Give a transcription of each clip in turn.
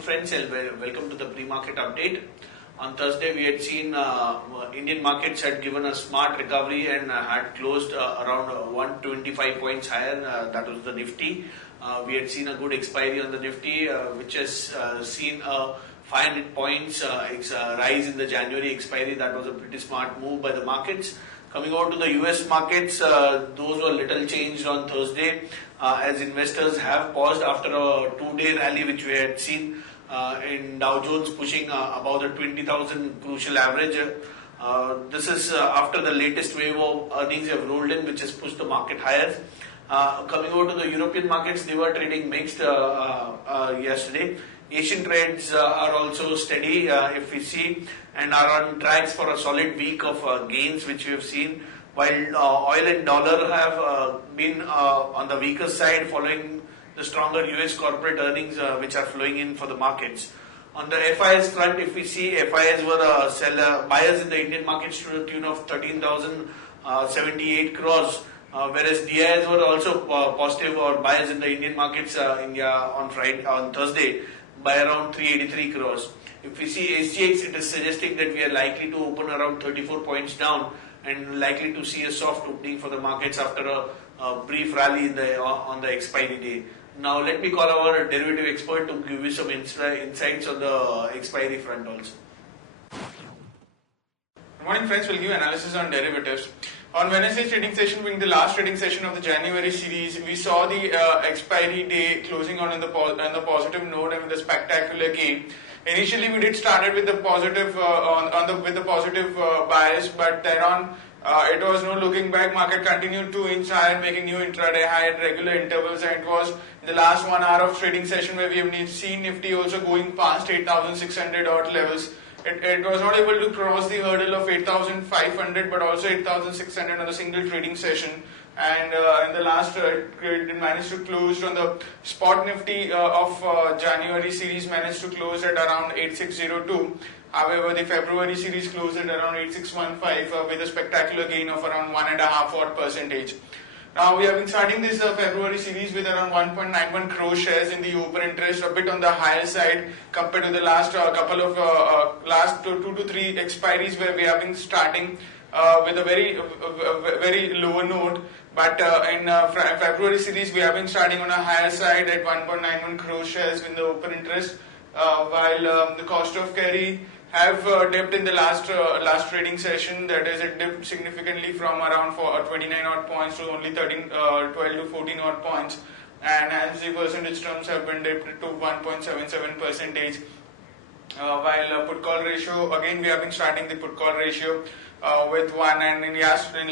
friends, and welcome to the pre-market update. On Thursday we had seen Indian markets had given a smart recovery and had closed around 125 points higher, that was the Nifty. We had seen a good expiry on the Nifty which has seen a 500 points rise in the January expiry. That was a pretty smart move by the markets. Coming on to the US markets, those were little changed on Thursday as investors have paused after a two-day rally which we had seen in Dow Jones pushing above the 20,000 crucial average. This is after the latest wave of earnings have rolled in, which has pushed the market higher. Coming over to the European markets, they were trading mixed yesterday. Asian trades are also steady if we see, and are on tracks for a solid week of gains which we have seen, while oil and dollar have been on the weaker side following the stronger US corporate earnings which are flowing in for the markets. On the FIS front, if we see, FIS were buyers in the Indian markets to the tune of 13,078 crores, whereas DIs were also positive or buyers in the Indian markets on Thursday by around 383 crores. If we see SGX, it is suggesting that we are likely to open around 34 points down and likely to see a soft opening for the markets after a brief rally on the expiry day. Now let me call our derivative expert to give you some insights on the expiry front also. Good morning friends, we'll give analysis on derivatives. On Wednesday's trading session, being the last trading session of the January series, we saw the expiry day closing on the positive note and with a spectacular gain. Initially, we did started with the positive bias, but thereon it was no looking back. Market continued to inch higher, making new intraday high at regular intervals, and it was in the last 1 hour of trading session where we have seen Nifty also going past 8,600 odd levels. It was not able to cross the hurdle of 8,500 but also 8,600 on a single trading session, and in the last it managed to close on the spot Nifty of January series managed to close at around 8602. However, the February series closed at around 8615 with a spectacular gain of around 1.5%. Now we have been starting this February series with around 1.91 crore shares in the open interest, a bit on the higher side compared to the last couple of last 2 to 3 expiries where we have been starting with a very lower note. But in February series we have been starting on a higher side at 1.91 crore shares in the open interest, while the cost of carry have dipped in the last trading session. That is, it dipped significantly from around 29 odd points to only 12 to 14 odd points, and hence the percentage terms have been dipped to 1.77%. While put call ratio, again we have been starting the put call ratio with 1, and in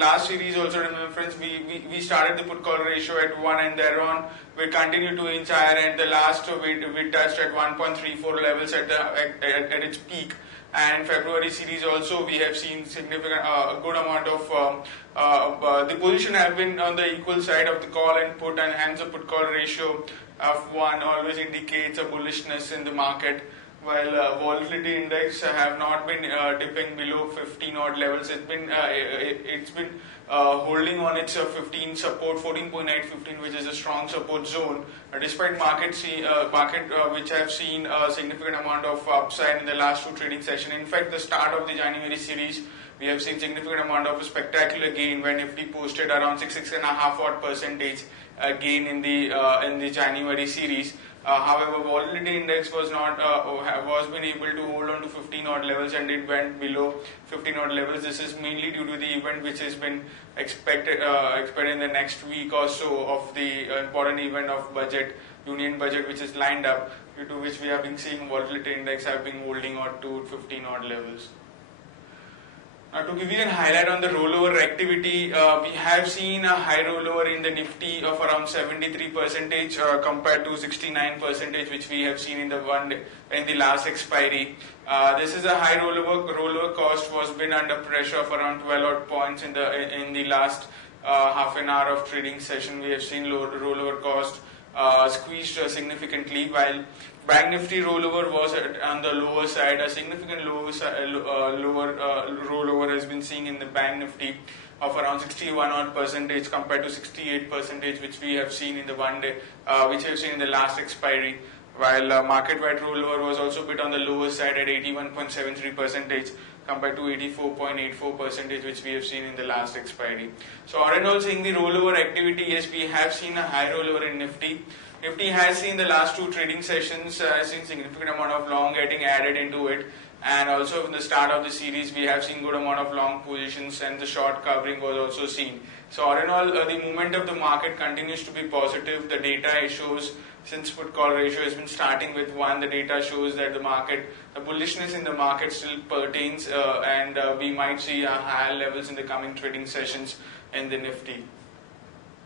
last series also, remember friends, we started the put call ratio at 1, and thereon we continue to inch higher, and the last we touched at 1.34 levels at its peak. And February series also we have seen significant a good amount of the position have been on the equal side of the call and put, and hence the put call ratio of 1 always indicates a bullishness in the market. While volatility index have not been dipping below 15 odd levels, it's been holding on its 15 support, 14.815, which is a strong support zone. Despite market which have seen a significant amount of upside in the last 2 trading sessions. In fact, the start of the January series, we have seen significant amount of a spectacular gain when Nifty posted around 6.5 odd percentage gain in the January series. However, volatility index was been able to hold on to 15 odd levels, and it went below 15 odd levels. This is mainly due to the event which has been expected in the next week or so of the important event of union budget, which is lined up, due to which we have been seeing volatility index have been holding on to 15 odd levels. Now, to give you a highlight on the rollover activity, we have seen a high rollover in the Nifty of around 73% compared to 69% which we have seen in the last expiry. This is a high rollover cost was been under pressure of around 12 odd points in the last half an hour of trading session. We have seen rollover cost squeezed significantly, while Bank Nifty rollover was on the lower side. A significant lower rollover has been seen in the Bank Nifty of around 61 odd percentage compared to 68% which we have seen in the 1 day, which we have seen in the last expiry. while market-wide rollover was also a bit on the lower side at 81.73% compared to 84.84% which we have seen in the last expiry. So all in all, seeing the rollover activity, yes, we have seen a high rollover in Nifty. Nifty has seen the last two trading sessions, has seen significant amount of long getting added into it, and also in the start of the series we have seen good amount of long positions, and the short covering was also seen. So all in all, the movement of the market continues to be positive. The data shows, since put call ratio has been starting with 1, the data shows that the bullishness in the market still pertains, and we might see higher levels in the coming trading sessions in the Nifty.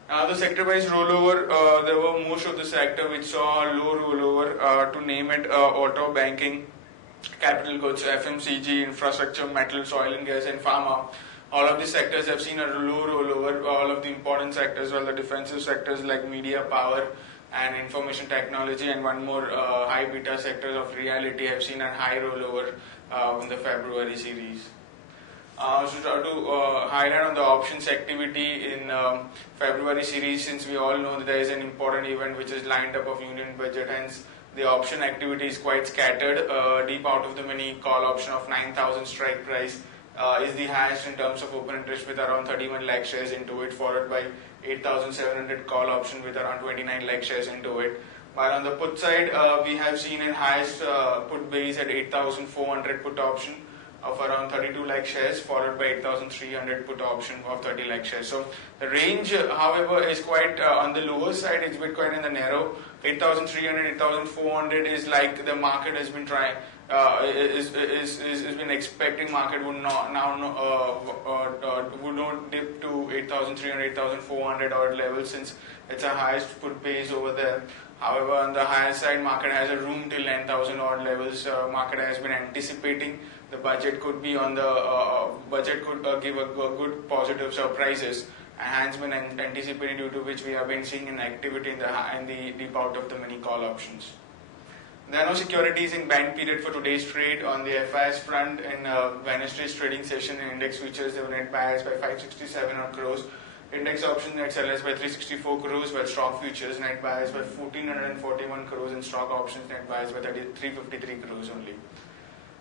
The sector-wise rollover, there were most of the sector which saw low rollover, to name it auto, banking, capital goods, FMCG, infrastructure, metals, oil and gas and pharma. All of these sectors have seen a low rollover. All of the important sectors, all the defensive sectors like media, power and information technology, and one more high beta sectors of reality have seen a high rollover in the February series. To highlight on the options activity in February series, since we all know that there is an important event which is lined up of union budget, hence the option activity is quite scattered. Deep out of the money call option of 9,000 strike price is the highest in terms of open interest with around 31 lakh shares into it, followed by 8,700 call option with around 29 lakh shares into it. While on the put side, we have seen an highest put base at 8,400 put option of around 32 lakh shares, followed by 8,300 put option of 30 lakh shares. So the range, however, is quite on the lower side. It's been quite in the narrow. 8,300, 8,400 is like the market has been trying, is been expecting market would not would not dip to 8,300, 8,400 odd levels, since it's a highest put base over there. However, on the higher side, market has a room till 9,000 odd levels. Market has been anticipating the budget could be on the budget could give a good positive surprises, and hence been anticipated, due to which we have been seeing an activity in the deep out of the money call options. There are no securities in buying period for today's trade. On the FIS front, in Wednesday's trading session in index futures, they were net buyers by 567 crores. Index options net sellers by 364 crores, while stock futures net buyers by 1441 crores, and stock options net buyers by 353 crores only.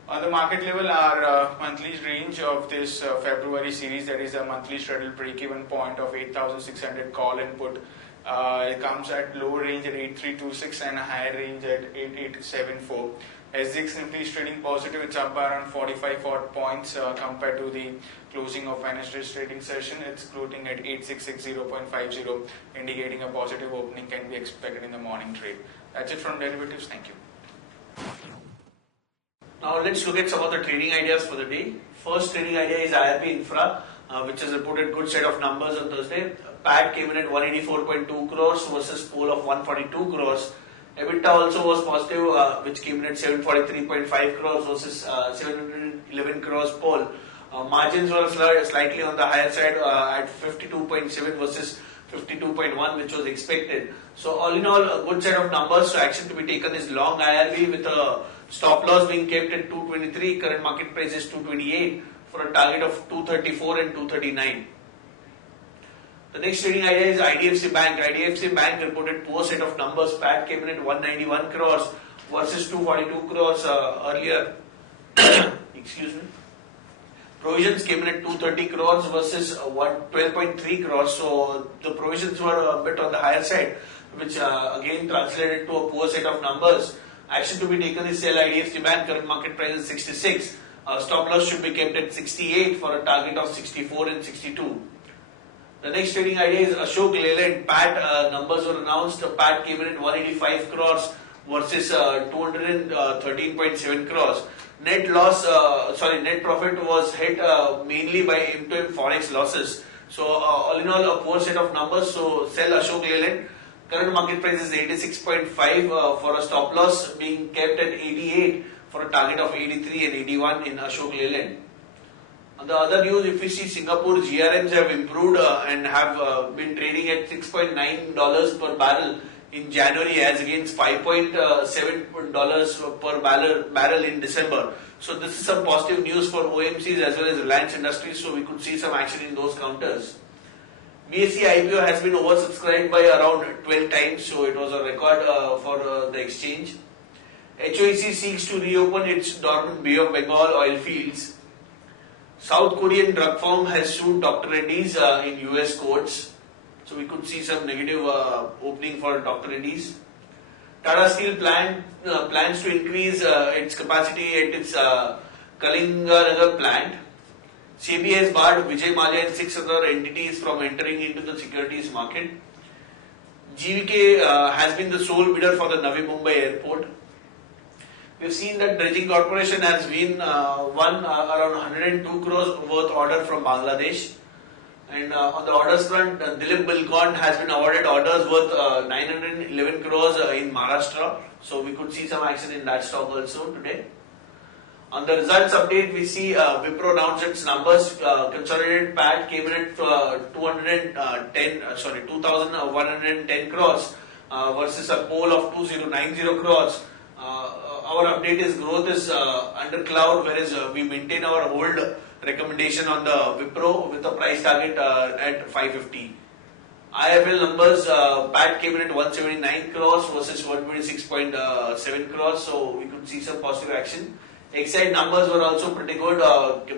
On the market level, our monthly range of this February series, that is a monthly straddle break-even point of 8,600 call and put, it comes at low range at 8,326 and a higher range at 8,874. SGX Nifty is trading positive. It's up by around 45 odd points compared to the closing of Wednesday's trading session. It's closing at 8660.50, indicating a positive opening can be expected in the morning trade. That's it from derivatives. Thank you. Now let's look at some of the trading ideas for the day. First trading idea is IRB Infra, which has reported good set of numbers on Thursday. PAT came in at 184.2 crores versus pool of 142 crores. EBITDA also was positive, which came in at 743.5 crores versus 711 crores pool. Margins were slightly on the higher side at 52.7 versus 52.1, which was expected. So all in all, a good set of numbers. So action to be taken is long IRB with a stop loss being kept at 223. Current market price is 228 for a target of 234 and 239. The next trading idea is IDFC Bank. IDFC Bank reported poor set of numbers. PAT came in at 191 crores versus 242 crores earlier. Excuse me. Provisions came in at 230 crores versus 12.3 crores. So the provisions were a bit on the higher side, which again translated to a poor set of numbers. Action to be taken is sell IDFC Bank. Current market price is 66. Stop loss should be kept at 68 for a target of 64 and 62. The next trading idea is Ashok Leyland. PAT numbers were announced. The PAT came in at 185 crores versus 213.7 crores. Net profit was hit mainly by M2M forex losses. So all in all, a poor set of numbers. So sell Ashok Leyland. Current market price is 86.5 for a stop loss being kept at 88 for a target of 83 and 81 in Ashok Leyland. On the other news, if we see Singapore GRMs have improved and have been trading at $6.9 per barrel in January as against $5.7 per barrel in December. So this is some positive news for OMCs as well as Reliance Industries, so we could see some action in those counters. BSE IPO has been oversubscribed by around 12 times, so it was a record for the exchange. HOEC seeks to reopen its dormant Bay of Bengal oil fields. South Korean drug firm has sued Dr. Reddy's in US courts. So we could see some negative opening for Dr. Reddy's. Tata Steel plans to increase its capacity at its Kalinganagar plant. SEBI has barred Vijay Mallya and 6 other entities from entering into the securities market. GVK has been the sole bidder for the Navi Mumbai airport. We've seen that Dredging Corporation has been won around 102 crores worth order from Bangladesh. And on the orders front, Dilip Bilkon has been awarded orders worth 911 crores in Maharashtra. So we could see some action in that stock also today. On the results update, we see Wipro announced its numbers. Consolidated PAT came in at 2,110 crores versus a poll of 2,090 crores. Our update is growth is under cloud, whereas we maintain our hold recommendation on the Wipro with a price target at 550. IFL numbers, PAT came in at 179 crores versus 126.7 crores, so we could see some positive action. Exide numbers were also pretty good.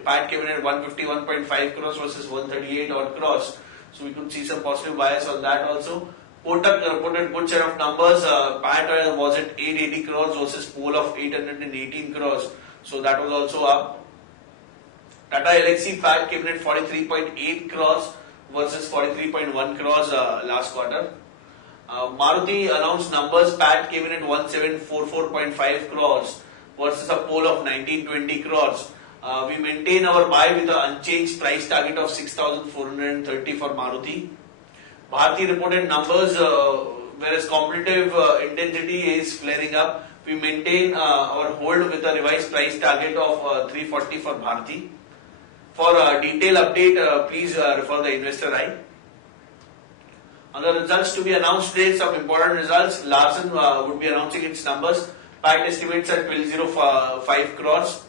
PAT came in at 151.5 crores versus 138 odd crores, so we could see some positive bias on that also. Kotak reported good set of numbers. PAT was at 880 crores versus pool of 818 crores, so that was also up. Tata Elxsi PAT came in at 43.8 crores versus 43.1 crores last quarter. Maruti announced numbers. PAT came in at 1744.5 crores versus a pool of 1920 crores. We maintain our buy with an unchanged price target of 6,430 for Maruti. Bharti reported numbers, whereas competitive intensity is flaring up. We maintain our hold with a revised price target of 340 for Bharti. For a detailed update, please refer the Investor Eye. On the results to be announced today, some important results. Larsen would be announcing its numbers. PAT estimates at 1,205 crores.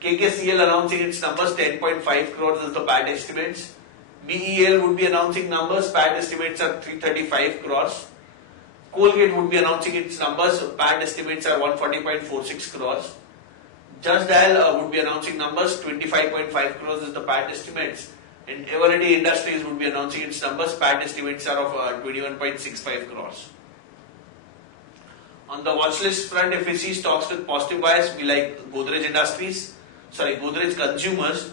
KKCL announcing its numbers, 10.5 crores is the PAT estimates. BEL would be announcing numbers. PAT estimates are 335 crores. Colgate would be announcing its numbers. PAT estimates are 140.46 crores. Just Dial would be announcing numbers. 25.5 crores is the PAT estimates. And Eveready Industries would be announcing its numbers. PAT estimates are of 21.65 crores. On the watch list front, if we see stocks with positive bias, we like Godrej Consumers.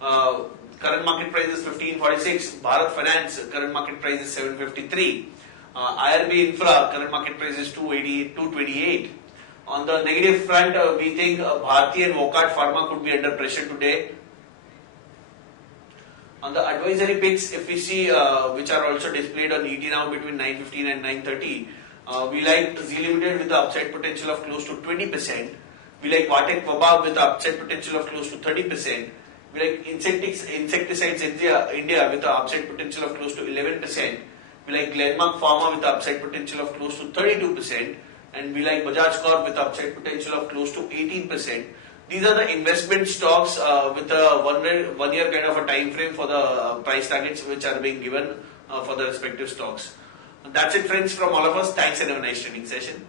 Current market price is 1546. Bharat Finance, current market price is 753. IRB Infra, current market price is 228. On the negative front, we think Bharti and Wockhardt Pharma could be under pressure today. On the advisory picks, if we see, which are also displayed on ET now between 9:15 and 9:30, we like Z Limited with the upside potential of close to 20%. We like Vatek Vabab with the upside potential of close to 30%. We like Insecticides India with the upside potential of close to 11%. We like Glenmark Pharma with the upside potential of close to 32%. And we like Bajaj Corp with the upside potential of close to 18%. These are the investment stocks with a one year kind of a time frame for the price targets which are being given for the respective stocks. That's it, friends, from all of us. Thanks and have a nice trading session.